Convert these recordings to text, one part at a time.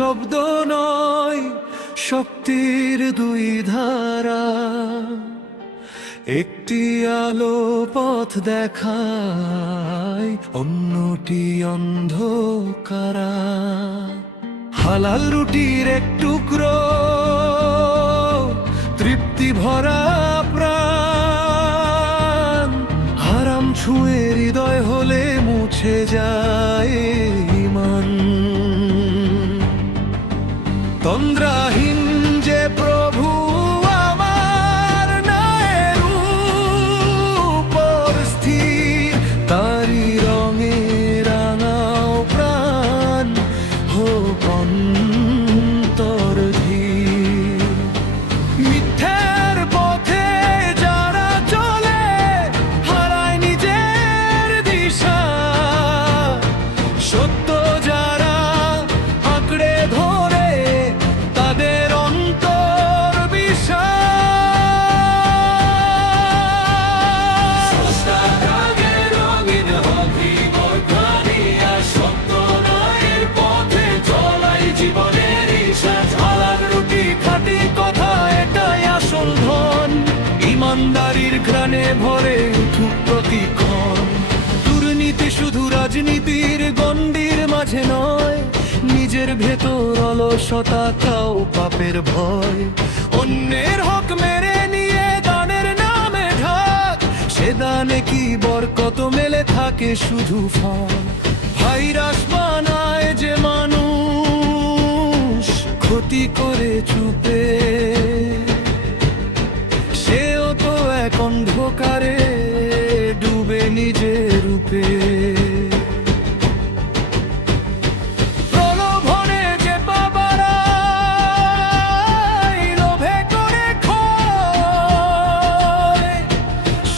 শব্দ নয়, শক্তির দুই ধারা। একটি আলো পথ দেখায়, অন্যটি অন্ধকারা। হালাল রুটির এক টুকরো, তৃপ্তি ভরা প্রাণ। হারাম ছুঁয়ে হৃদয় হলে মুছে যায় ঈমান। তন্দ্রাহীন যে প্রভু আমার, ন্যায়ের উপর স্থির। তারি রঙে রাঙাও প্রাণ, হোক অন্তর ধীর। মিথ্যের পথে যারা চলে, হারায় নিজের দিশা। সত্য যারা আঁকড়ে ধরে, তাদের অন্তর বিশ্বাস। রঙিন হোক হৃদয় খানি, আর সত্য নয়ের পথে চলাই জীবনের ইশাস। হালাল রুটি খাঁটি কথা, এটাই আসল ধন। ইমানদারির ঘ্রাণে ভরে উঠুক প্রতিক্ষণ। দুর্নীতি শুধু রাজনীতির গণ্ডির মাঝে নয়, নিজের ভেতর অলসতা তাও পাপের ভয়। অন্যের হক মেরে নিয়ে দানের নামে ঢাক, সে দানে কি বরকত মেলে থাকে শুধু ফল। ভাইরাস বানায় যে মানুষ, ক্ষতি করে চুপে, সেও তো এক অন্ধকারে ডুবে নিজের রূপে। প্রলোভনে যে বাবারাই লোভে করে খায়,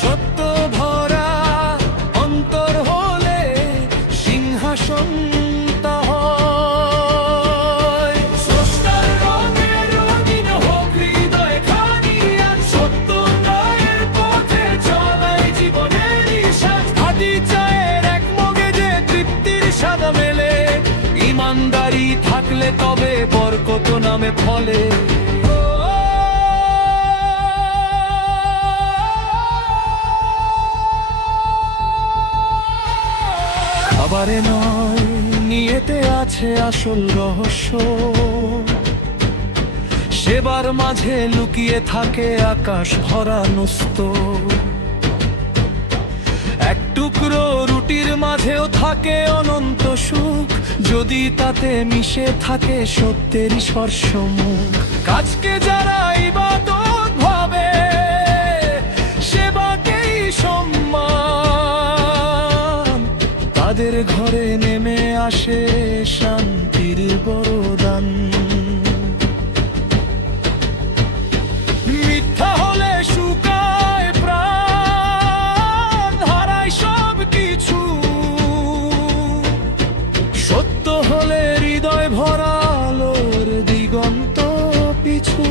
সত্য ভরা অন্তর হলে সিংহাসন তা হয়। স্রষ্টার রঙে রঙিন হোক হৃদয় খানি, আর সত্য নয়ের পথে চলাই জীবনের ইশাস। খাঁটি চায়ের এক মগে যে তৃপ্তির স্বাদ মেলে, ইমানদারি থাকলে তবে বরকত নামে ফলে। খাবারে নয়, নিয়েতে আছে আসল রহস্য। সেবার মাঝে লুকিয়ে থাকে আকাশ ভরা নুস্ত। এক টুকরো রুটির মাঝেও থাকে অনন্ত সুখ, যদি তাতে মিশে থাকে সত্যেরই স্পর্শমুখ। কাজকে যারা ইবাদত ভাবে, সেবাকেই সম্মান। তাদের ঘরে নেমে আসে শান্তির বরদান। মিথ্যা হলে শুকায় প্রাণ, হারায় সব কিছু। সত্য হলে হৃদয় ভরা আলোর দিগন্ত পিছু।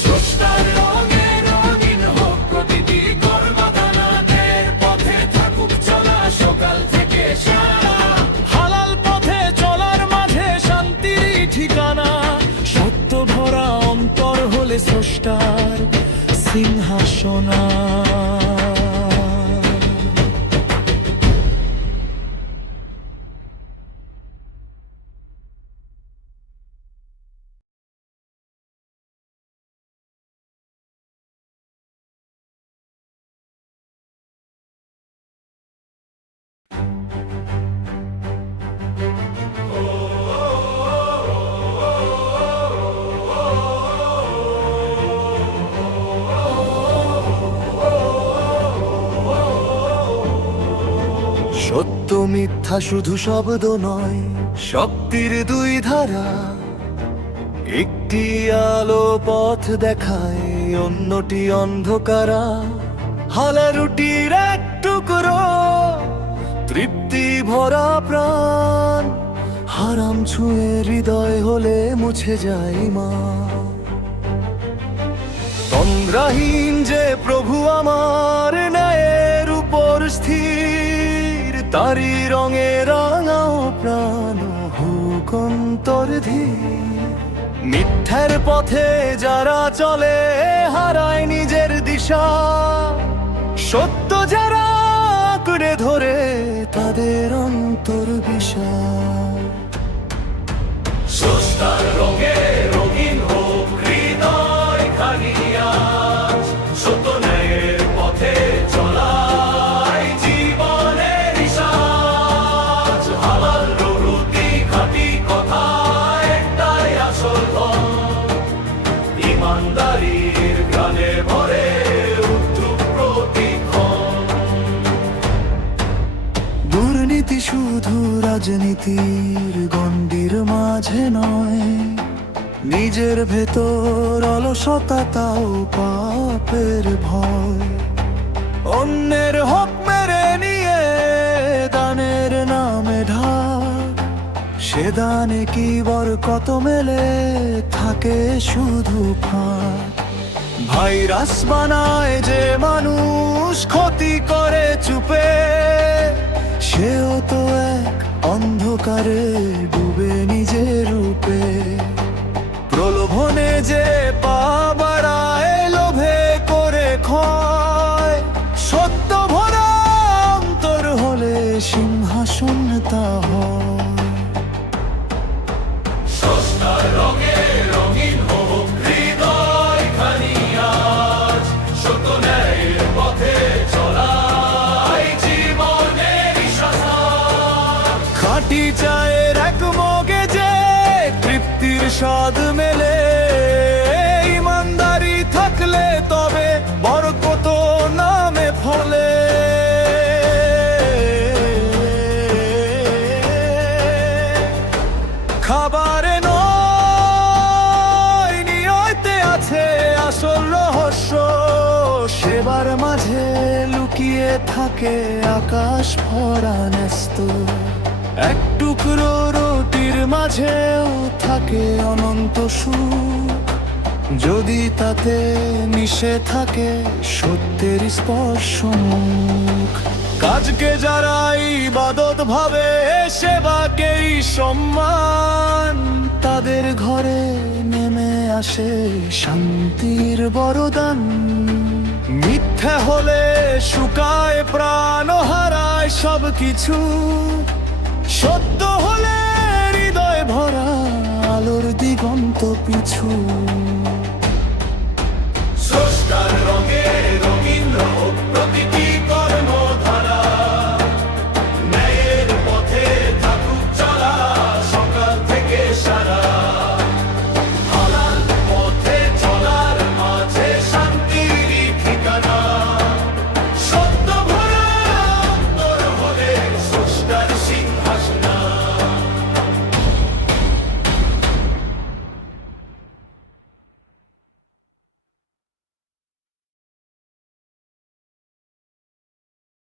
স্রষ্টার রঙে রঙিন হোক প্রতিটি কর্মদানের পথে থাকুক চলা সকাল থেকে সারা। হালাল পথে চলার মাঝে শান্তির ঠিকানা। সত্য ভরা অন্তর হলে স্রষ্টার সিংহাসনা। সত্য মিথ্যা শুধু শব্দ নয়, শক্তির দুই ধারা। একটি আলো পথ দেখায়, অন্যটি অন্ধকারা। হালা রুটির এক টুকরো, তৃপ্তি ভরা প্রাণ। হারাম ছুঁয়ে হৃদয় হলে মুছে যায় ঈমান। তন্দ্রাহীন যে প্রভু আমার, ন্যায়ের উপর স্থির। তারি রঙে রাঙাও প্রাণ হোক অন্তর্ধীর। মিথ্যার পথে যারা চলে হারায় নিজের দিশা, সত্য যারা আঁকড়ে ধরে তাদের অন্তর বিশাল। স্রষ্টার রঙে রঙিন হোক হৃদয় খানি আজ, সত্য ন্যায়ের পথে চলাই জীবনের সাজ। হালাল প্রভৃতি খাঁটি কথা একটাই আসল ধন, ইমানদারির গানে ভরে উঠুক প্রতিক্ষণ। দুর্নীতি শুধু রাজনীতির গণ্ডির মাঝে নয়, নিজের ভেতর অলসতা তাও পাপের ভয়। অন্যের হক মেরে নিয়ে দানের নামে ঢাক, সে দানে কি বরকত মেলে থাকে শুধু ফাঁক। ভাইরাস বানায় যে মানুষ ক্ষতি করে চুপে, সেও তো এক অন্ধকারে ডুবে নিজের রূপে। প্রলোভনে যে পা বাড়ায় লোভে করে ক্ষয়, সত্য ভরা অন্তর হলে সিংহাসন তা হয়। স্রষ্টার রঙে রঙিন হোক হৃদয় খানি আজ, সত্য ন্যায়ের পথে চলাই জীবনের সাজ। খাঁটি চায়ের এক মগে যে তৃপ্তির স্বাদ মেলে, ইমানদারি থাকলে তবে বরকত নামে ফলে। খাবারে নয় নিয়তে আছে আসল রহস্য, সেবার মাঝে লুকিয়ে থাকে আকাশ ভরা ন্যস্ত। এক টুকরো রুটির মাঝেও থাকে অনন্ত সুখ, যদি তাতে মিশে থাকে সত্যের স্পর্শ মুখ। কাজকে যারা ইবাদত ভাবে সেবাকেই সম্মান, তাদের ঘরে নেমে আসে শান্তির বরদান। মিথ্যা হলে শুকায় প্রাণ হারায় সব কিছু, সত্য হলে হৃদয় ভরা আলোর দিগন্ত পিছু।